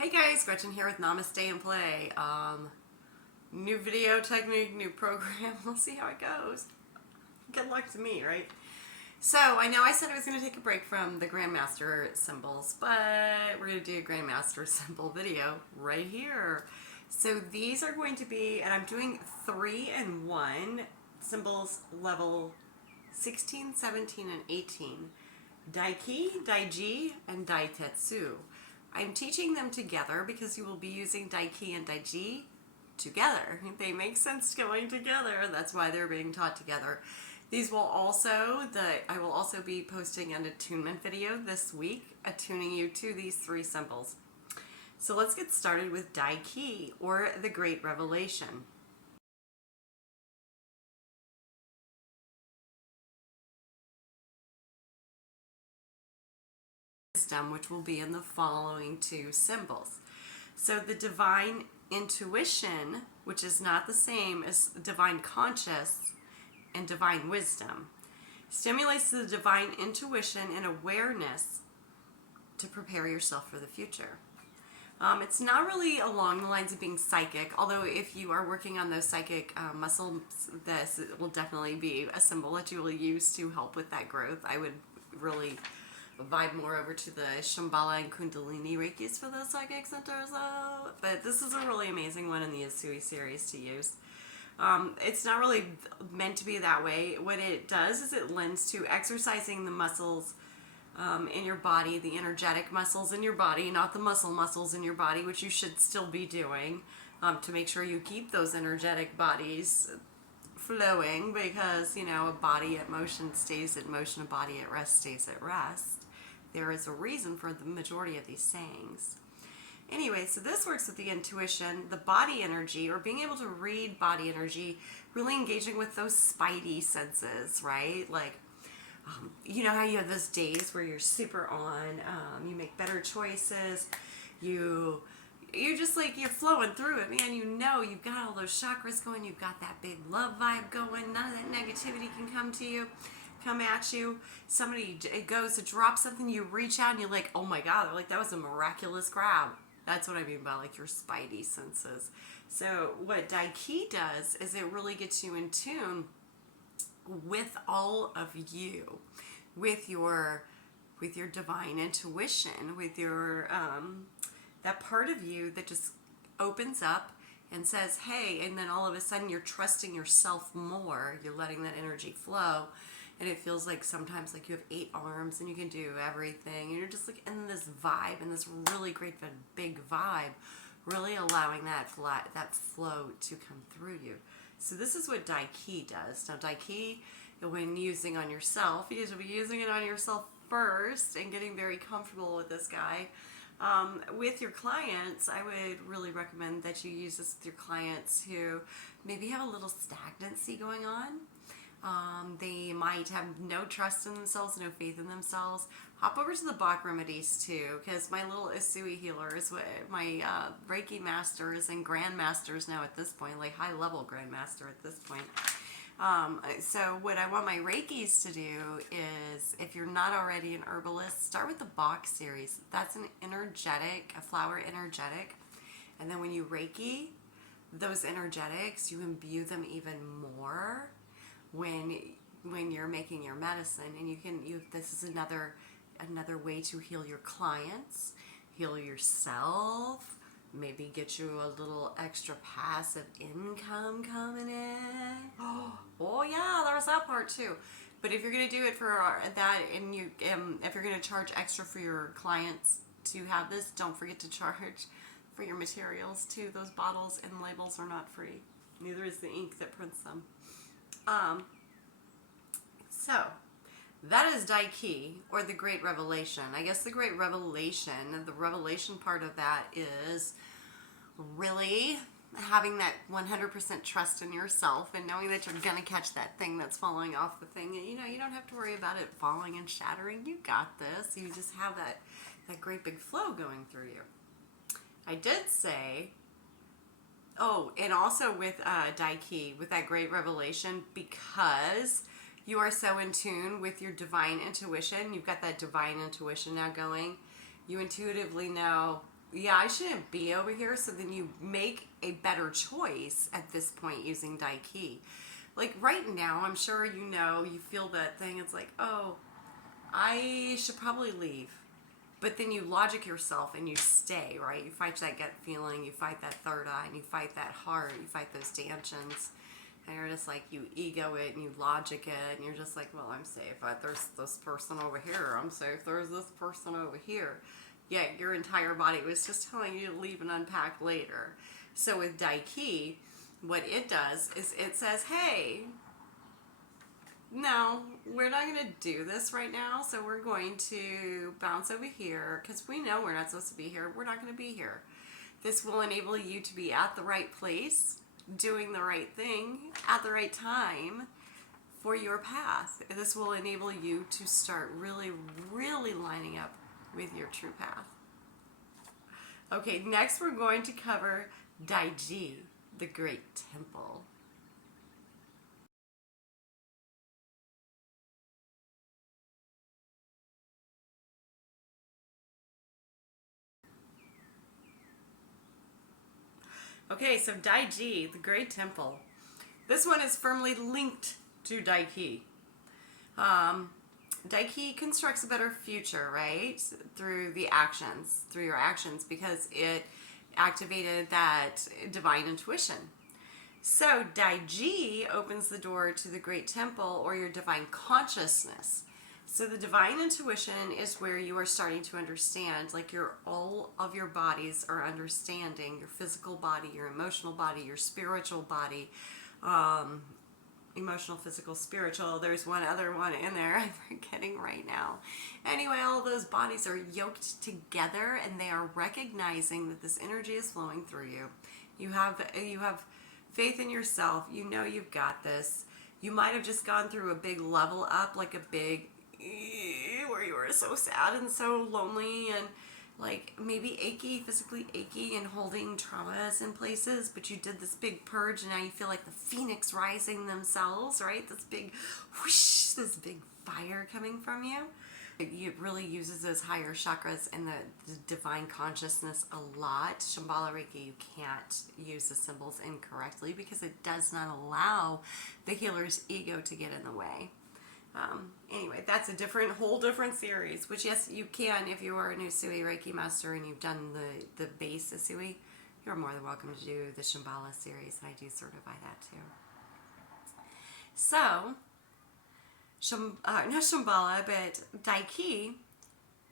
Hey guys, Gretchen here with Namaste and Play. New video technique, new program. We'll see how it goes. Good luck to me, right? So, I know I said I was going to take a break from the Grandmaster symbols, but we're going to do a Grandmaster symbol video right here. So these are going to be, and I'm doing 3 and 1 symbols level 16, 17, and 18. Daiki, Daiji, and Daitetsu. I'm teaching them together because you will be using Daiki and Daiji together. They make sense going together. That's why they're being taught together. These will also, I will also be posting an attunement video this week, attuning you to these 3 symbols. So let's get started with Dai Kei, or the Great Revelation. Which will be in the following 2 symbols. So the divine intuition, which is not the same as divine conscious and divine wisdom, stimulates the divine intuition and awareness to prepare yourself for the future. It's not really along the lines of being psychic, although if you are working on those psychic muscles, this will definitely be a symbol that you will use to help with that growth. I would really vibe more over to the Shambhala and Kundalini Reikis for those psychic centers, but this is a really amazing one in the Usui series to use. It's not really meant to be that way. What it does is it lends to exercising the muscles in your body, the energetic muscles in your body, not the muscles in your body, which you should still be doing to make sure you keep those energetic bodies flowing, because, you know, a body at motion stays at motion, a body at rest stays at rest. There is a reason for the majority of these sayings. Anyway, so this works with the intuition, the body energy, or being able to read body energy, really engaging with those spidey senses, right? Like, you know how you have those days where you're super on, you make better choices, you're just like, you're flowing through it, man. You know you've got all those chakras going, you've got that big love vibe going, none of that negativity can come at you. Somebody goes to drop something, you reach out and you're like, oh my god, like that was a miraculous grab. That's what I mean by like your spidey senses. So what Dai Kei does is it really gets you in tune with all of you, with your divine intuition, with your that part of you that just opens up and says, hey, and then all of a sudden you're trusting yourself more, you're letting that energy flow, and it feels like sometimes like you have 8 arms and you can do everything, and you're just like in this vibe, and this really great big vibe, really allowing that flow to come through you. So this is what Dai Kei does. Now Dai Kei, when using on yourself, you should be using it on yourself first and getting very comfortable with this guy. With your clients, I would really recommend that you use this with your clients who maybe have a little stagnancy going on. They might have no trust in themselves, no faith in themselves. Hop over to the Bach remedies too, because my little Usui healers, my Reiki masters and Grandmasters now at this point, like high level Grandmaster at this point. So what I want my Reikis to do is, if you're not already an herbalist, start with the Bach series. That's an energetic, a flower energetic. And then when you Reiki those energetics, you imbue them even more when you're making your medicine. And this is another way to heal your clients, heal yourself, maybe get you a little extra passive income coming in. Oh yeah, there's that part too. But if you're going to do it for that, and if you're going to charge extra for your clients to have this, don't forget to charge for your materials too. Those bottles and labels are not free. Neither is the ink that prints them. So that is Dai Kei, or the Great Revelation. I guess the Great Revelation, the revelation part of that is really having that 100% trust in yourself and knowing that you're going to catch that thing that's falling off the thing. And, you know, you don't have to worry about it falling and shattering. You got this. You just have that great big flow going through you. I did say, oh, and also with Dai Kei, with that Great Revelation, because you are so in tune with your divine intuition, you've got that divine intuition now going, you intuitively know yeah, I shouldn't be over here. So then you make a better choice at this point using Dai Kei. Like right now, I'm sure you know, you feel that thing. It's like, oh, I should probably leave. But then you logic yourself and you stay, right? You fight that gut feeling, you fight that third eye, and you fight that heart, you fight those tensions. And you're just like, you ego it and you logic it, and you're just like, well, I'm safe. There's this person over here. I'm safe. There's this person over here. Yet your entire body was just telling you to leave and unpack later. So with Daiki, what it does is it says, hey, no, we're not going to do this right now. So we're going to bounce over here because we know we're not supposed to be here. We're not going to be here. This will enable you to be at the right place, doing the right thing at the right time for your path. This will enable you to start really, really lining up with your true path. Okay, next we're going to cover Daiji, the Great Temple. Okay, so Daiji, the Great Temple. This one is firmly linked to Daiki. Daiki constructs a better future, right? Through your actions, because it activated that divine intuition. So Daiji opens the door to the Great Temple or your divine consciousness. So the divine intuition is where you are starting to understand, like all of your bodies are understanding, your physical body, your emotional body, your spiritual body, emotional, physical, spiritual. There's one other one in there I'm forgetting right now. Anyway, all those bodies are yoked together and they are recognizing that this energy is flowing through you. You have faith in yourself. You know you've got this. You might have just gone through a big level up, like a big where you were so sad and so lonely and like maybe achy, physically achy and holding traumas in places, but you did this big purge and now you feel like the phoenix rising themselves, right? This big whoosh, this big fire coming from you. It really uses those higher chakras and the divine consciousness a lot. Shambhala Reiki, you can't use the symbols incorrectly because it does not allow the healer's ego to get in the way. Anyway, that's a whole different series, which yes, you can if you are an Usui Reiki master and you've done the base Usui, you're more than welcome to do the Shambhala series, and I do certify that too. So, not Shambhala, but Daiki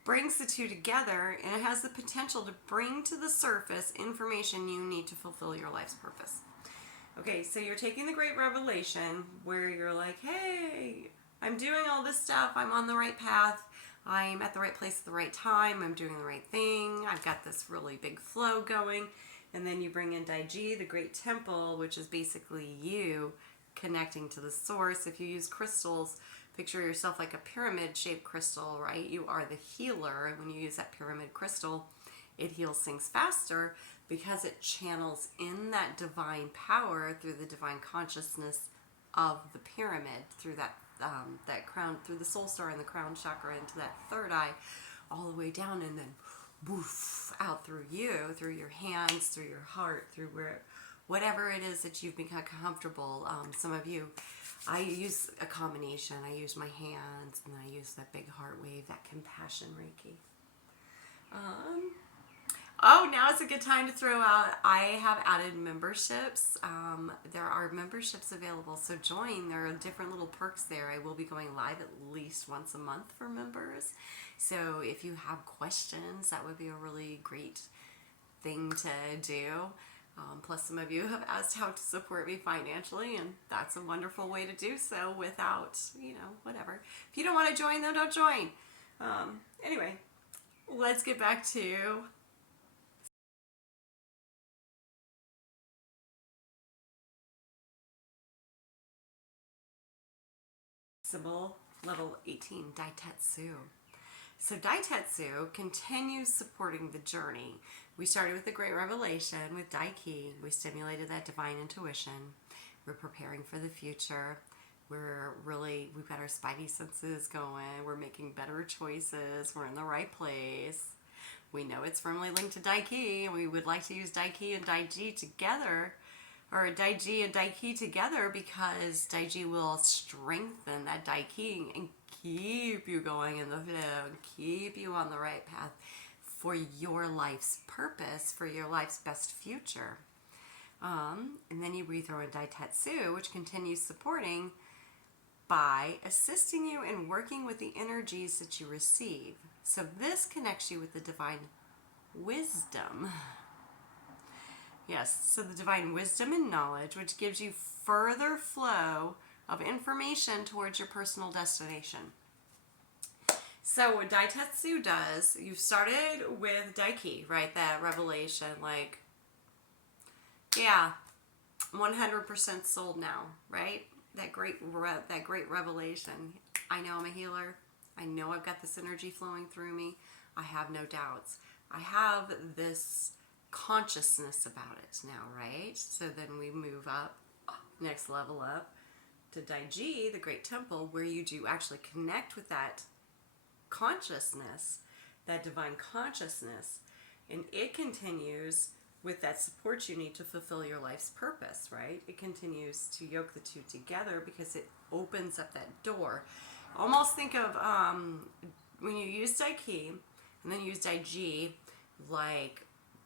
brings the two together and it has the potential to bring to the surface information you need to fulfill your life's purpose. Okay, so you're taking the Great Revelation where you're like, hey, I'm doing all this stuff. I'm on the right path. I'm at the right place at the right time. I'm doing the right thing. I've got this really big flow going. And then you bring in Daiji, the Great Temple, which is basically you connecting to the source. If you use crystals, picture yourself like a pyramid-shaped crystal, right? You are the healer. And when you use that pyramid crystal, it heals things faster because it channels in that divine power through the divine consciousness of the pyramid, through that crown, through the soul star and the crown chakra into that third eye, all the way down, and then woof, out through you, through your hands, through your heart, through whatever it is that you've become comfortable. Some of you, I use a combination. I use my hands and I use that big heart wave, that compassion Reiki. Oh, now is a good time to throw out, I have added memberships. There are memberships available, so join. There are different little perks there. I will be going live at least once a month for members. So if you have questions, that would be a really great thing to do. Plus, some of you have asked how to support me financially, and that's a wonderful way to do so without, whatever. If you don't want to join, though, don't join. Anyway, let's get back to symbol level 18, Daitetsu. So Daitetsu continues supporting the journey. We started with the Great Revelation with Dai Kei. We stimulated that divine intuition. We're preparing for the future. We've got our spidey senses going. We're making better choices. We're in the right place. We know it's firmly linked to Dai Kei, and we would like to use Dai Kei and Daiji together, or Daiji and Daiki together, because Daiji will strengthen that Daiki and keep you going in the flow and keep you on the right path for your life's purpose, for your life's best future. And then we throw in Daitetsu, which continues supporting by assisting you in working with the energies that you receive. So this connects you with the divine wisdom. Yes, so the divine wisdom and knowledge, which gives you further flow of information towards your personal destination. So what Daitetsu does, you started with Daiki, right? That revelation, like, yeah, 100% sold now, right? That great revelation. I know I'm a healer. I know I've got this energy flowing through me. I have no doubts. I have this consciousness about it now, right? So then we move up, next level up, to Daiji, the Great Temple, where you do actually connect with that consciousness, that divine consciousness, and it continues with that support you need to fulfill your life's purpose, right? It continues to yoke the two together because it opens up that door. Almost think of when you use Daiki and then use Daiji, like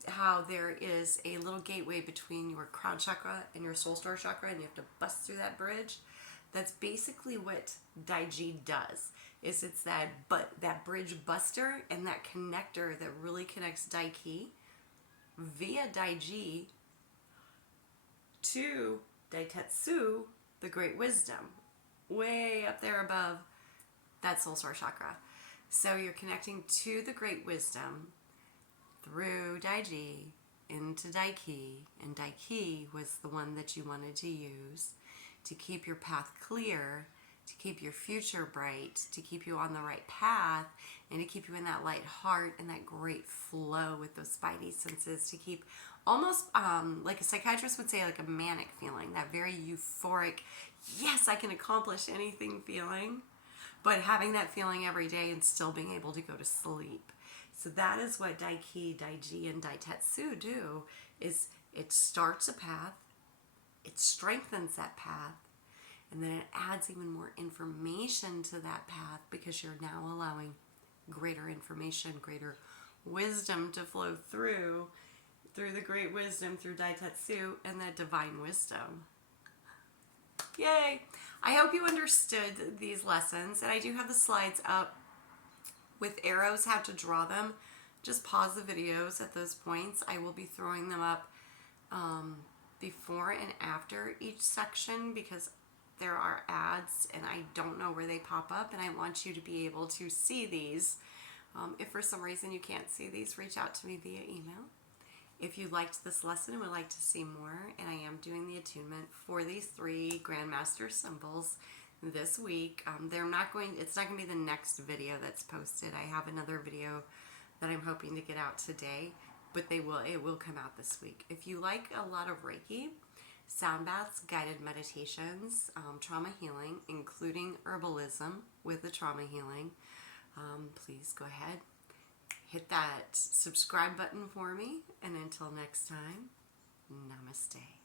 how there is a little gateway between your crown chakra and your soul star chakra, and you have to bust through that bridge. That's basically what Daiji does. It's that bridge buster and that connector that really connects Daiki via Daiji to Daitetsu, the great wisdom, way up there above that soul star chakra. So you're connecting to the great wisdom through Daiji into Daiki, and Daiki was the one that you wanted to use to keep your path clear, to keep your future bright, to keep you on the right path, and to keep you in that light heart and that great flow with those spidey senses, to keep almost like a psychiatrist would say, like a manic feeling, that very euphoric, yes, I can accomplish anything feeling, but having that feeling every day and still being able to go to sleep. So that is what Daiki, Daiji, and Daitetsu do, is it starts a path, it strengthens that path, and then it adds even more information to that path because you're now allowing greater information, greater wisdom to flow through the great wisdom, through Daitetsu and that divine wisdom. Yay! I hope you understood these lessons, and I do have the slides up with arrows, how to draw them. Just pause the videos at those points. I will be throwing them up before and after each section because there are ads and I don't know where they pop up, and I want you to be able to see these. If for some reason you can't see these, reach out to me via email. If you liked this lesson and would like to see more, and I am doing the attunement for these 3 Grandmaster symbols this week. It's not going to be the next video that's posted. I have another video that I'm hoping to get out today, but it will come out this week. If you like a lot of Reiki, sound baths, guided meditations, trauma healing, including herbalism with the trauma healing, please go ahead, hit that subscribe button for me, and until next time, namaste.